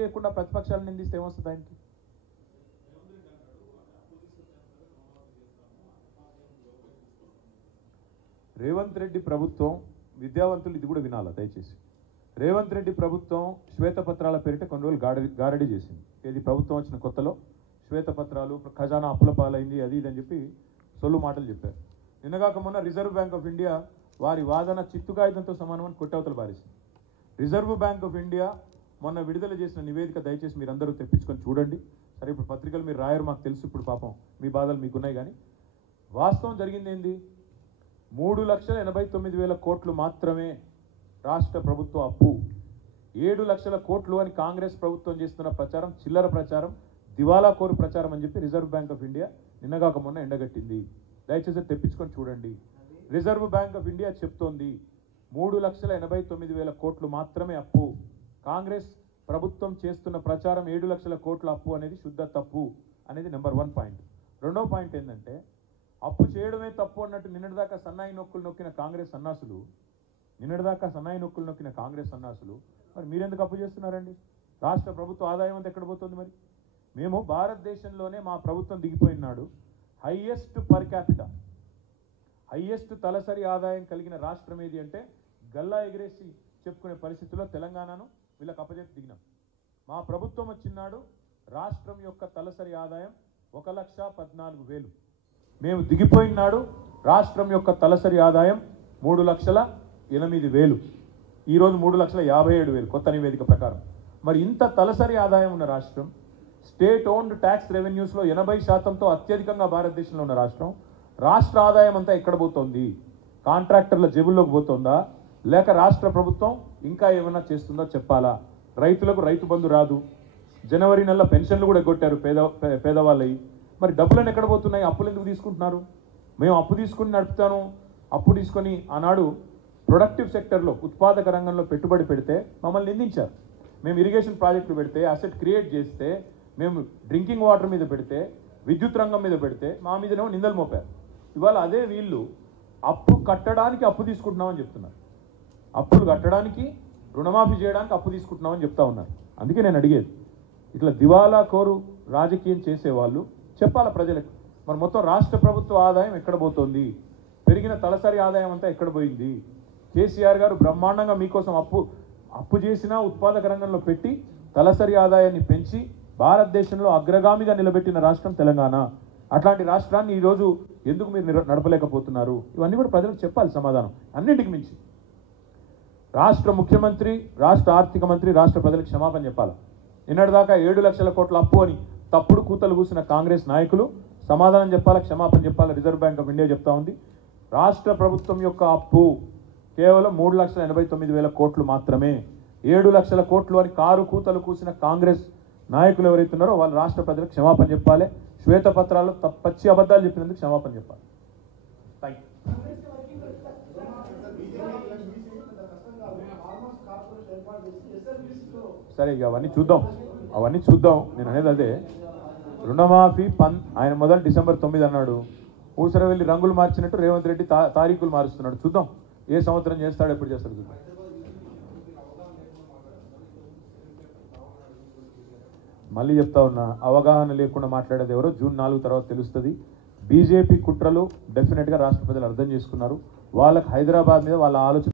చేయకుండా ప్రతిపక్షాలను నిందిస్తే ఏమొస్తుంది ఆయనకి? రేవంత్ రెడ్డి ప్రభుత్వం విద్యావంతులు ఇది కూడా వినాలా దయచేసి. రేవంత్ రెడ్డి ప్రభుత్వం శ్వేతపత్రాల పేరిట కొన్ని రోజులు గారడీ చేసింది. ఇది ప్రభుత్వం వచ్చిన కొత్తలో శ్వేతపత్రాలు, ఖజానా అప్పుల పాలైంది, అది ఇది అని చెప్పి సొల్లు మాటలు చెప్పారు. నిన్నగాక మొన్న రిజర్వ్ బ్యాంక్ ఆఫ్ ఇండియా వారి వాదన చిత్తుకాయుధంతో సమానమని కొట్టవతలు బారేసింది. రిజర్వ్ బ్యాంక్ ఆఫ్ ఇండియా మొన్న విడుదల చేసిన నివేదిక దయచేసి మీరందరూ తెప్పించుకొని చూడండి. సరే, ఇప్పుడు పత్రికలు మీరు రాయరు, మాకు తెలుసు, ఇప్పుడు పాపం మీ బాధలు మీకున్నాయి. కానీ వాస్తవం జరిగింది ఏంది? 3,89,000 కోట్లు మాత్రమే రాష్ట్ర ప్రభుత్వ అప్పు. 7 లక్షల కోట్లు అని కాంగ్రెస్ ప్రభుత్వం చేస్తున్న ప్రచారం చిల్లర ప్రచారం, దివాలా కోరు ప్రచారం అని చెప్పి రిజర్వ్ బ్యాంక్ ఆఫ్ ఇండియా నిన్నగాక మొన్న ఎండగట్టింది. దయచేసి తెప్పించుకొని చూడండి. రిజర్వ్ బ్యాంక్ ఆఫ్ ఇండియా చెప్తోంది 3,89,000 కోట్లు మాత్రమే అప్పు. కాంగ్రెస్ ప్రభుత్వం చేస్తున్న ప్రచారం 7 లక్షల కోట్ల అప్పు అనేది శుద్ధ తప్పు అనేది నెంబర్ 1 పాయింట్. రెండో పాయింట్ ఏంటంటే, అప్పు చేయడమే తప్పు అన్నట్టు నిన్నటిదాకా సన్నాయి నొక్కులు నొక్కిన కాంగ్రెస్ సన్నాసులు మరి మీరెందుకు అప్పు చేస్తున్నారండి? రాష్ట్ర ప్రభుత్వ ఆదాయం అంతా ఎక్కడ పోతుంది? మరి మేము భారతదేశంలోనే మా ప్రభుత్వం దిగిపోయినాడు హైయెస్ట్ పర్ క్యాపిటా, హైయెస్ట్ తలసరి ఆదాయం కలిగిన రాష్ట్రం ఏది అంటే గల్లా ఎగిరేసి చెప్పుకునే పరిస్థితుల్లో తెలంగాణను వీళ్ళకి అప్పచెప్పి దిగినాం. మా ప్రభుత్వం వచ్చినాడు రాష్ట్రం యొక్క తలసరి ఆదాయం 1,14,000. మేము దిగిపోయినాడు రాష్ట్రం యొక్క తలసరి ఆదాయం 3,08,000. ఈరోజు 3,57,000 కొత్త నివేదిక ప్రకారం. మరి ఇంత తలసరి ఆదాయం ఉన్న రాష్ట్రం, స్టేట్ ఓన్డ్ ట్యాక్స్ రెవెన్యూస్లో 80%తో అత్యధికంగా భారతదేశంలో ఉన్న రాష్ట్రం, రాష్ట్ర ఆదాయం అంతా ఎక్కడ పోతుంది? కాంట్రాక్టర్ల జేబుల్లోకి పోతుందా, లేక రాష్ట్ర ప్రభుత్వం ఇంకా ఏమైనా చేస్తుందో చెప్పాలా? రైతులకు రైతు బంధు రాదు, జనవరి నెల పెన్షన్లు కూడా ఎగ్గొట్టారు పేదవాళ్ళవి. మరి డబ్బులను ఎక్కడ పోతున్నాయి? అప్పులు ఎందుకు తీసుకుంటున్నారు? మేము అప్పు తీసుకుని నడుపుతాను, అప్పు తీసుకొని ఆనాడు ప్రొడక్టివ్ సెక్టర్లో ఉత్పాదక రంగంలో పెట్టుబడి పెడితే మమ్మల్ని నిందించారు. మేము ఇరిగేషన్ ప్రాజెక్టులు పెడితే, అసెట్ క్రియేట్ చేస్తే, మేము డ్రింకింగ్ వాటర్ మీద పెడితే, విద్యుత్ రంగం మీద పెడితే మా మీదనేమో నిందలు మోపారు. ఇవాళ అదే వీళ్ళు అప్పు కట్టడానికి అప్పు తీసుకుంటున్నామని చెప్తున్నారు. అప్పులు కట్టడానికి, రుణమాఫీ చేయడానికి అప్పు తీసుకుంటున్నామని చెప్తా ఉన్నారు. అందుకే నేను అడిగేది, ఇట్లా దివాలా కోరు రాజకీయం చేసేవాళ్ళు చెప్పాలా ప్రజలకు? మరి మొత్తం రాష్ట్ర ప్రభుత్వ ఆదాయం ఎక్కడ పోతుంది? పెరిగిన తలసరి ఆదాయం అంతా ఎక్కడ పోయింది? కేసీఆర్ గారు బ్రహ్మాండంగా మీకోసం అప్పు చేసినా ఉత్పాదక రంగంలో పెట్టి తలసరి ఆదాయాన్ని పెంచి భారతదేశంలో అగ్రగామిగా నిలబెట్టిన రాష్ట్రం తెలంగాణ. అట్లాంటి రాష్ట్రాన్ని ఈరోజు ఎందుకు మీరు నడపలేకపోతున్నారు? ఇవన్నీ కూడా ప్రజలకు చెప్పాలి సమాధానం. అన్నింటికి మించి రాష్ట్ర ముఖ్యమంత్రి, రాష్ట్ర ఆర్థిక మంత్రి రాష్ట్ర ప్రజలకు క్షమాపణ చెప్పాలి. నిన్నటిదాకా 7 లక్షల కోట్ల అప్పు అని తప్పుడు కూతలు కూసిన కాంగ్రెస్ నాయకులు సమాధానం చెప్పాలి, క్షమాపణ చెప్పాలి. రిజర్వ్ బ్యాంక్ ఆఫ్ ఇండియా చెప్తా ఉంది రాష్ట్ర ప్రభుత్వం యొక్క అప్పు కేవలం 3,89,000 కోట్లు మాత్రమే. 7 లక్షల కోట్లు అని కారు కూతలు కూసిన కాంగ్రెస్ నాయకులు ఎవరైతే ఉన్నారో వాళ్ళు రాష్ట్ర ప్రజలకు క్షమాపణ చెప్పాలి. శ్వేతపత్రాల్లో పచ్చి అబద్ధాలు చెప్పినందుకు క్షమాపణ చెప్పాలి. Thank you. సరే, ఇక అవన్నీ చూద్దాం. నేను అనేది అదే, రుణమాఫీ ఆయన మొదలు December 9 అన్నాడు. ఊసర వెళ్ళి రంగులు మార్చినట్టు రేవంత్ రెడ్డి తారీఖులు మారుస్తున్నాడు. చూద్దాం ఏ సంవత్సరం చేస్తాడు, ఎప్పుడు చేస్తాడు చూద్దాం. మళ్ళీ చెప్తా ఉన్నా, అవగాహన లేకుండా మాట్లాడేది ఎవరో June 4 తర్వాత తెలుస్తుంది. బీజేపీ కుట్రలు డెఫినెట్గా రాష్ట్ర ప్రజలు అర్థం చేసుకున్నారు. వాళ్ళకి హైదరాబాద్ మీద వాళ్ళ ఆలోచన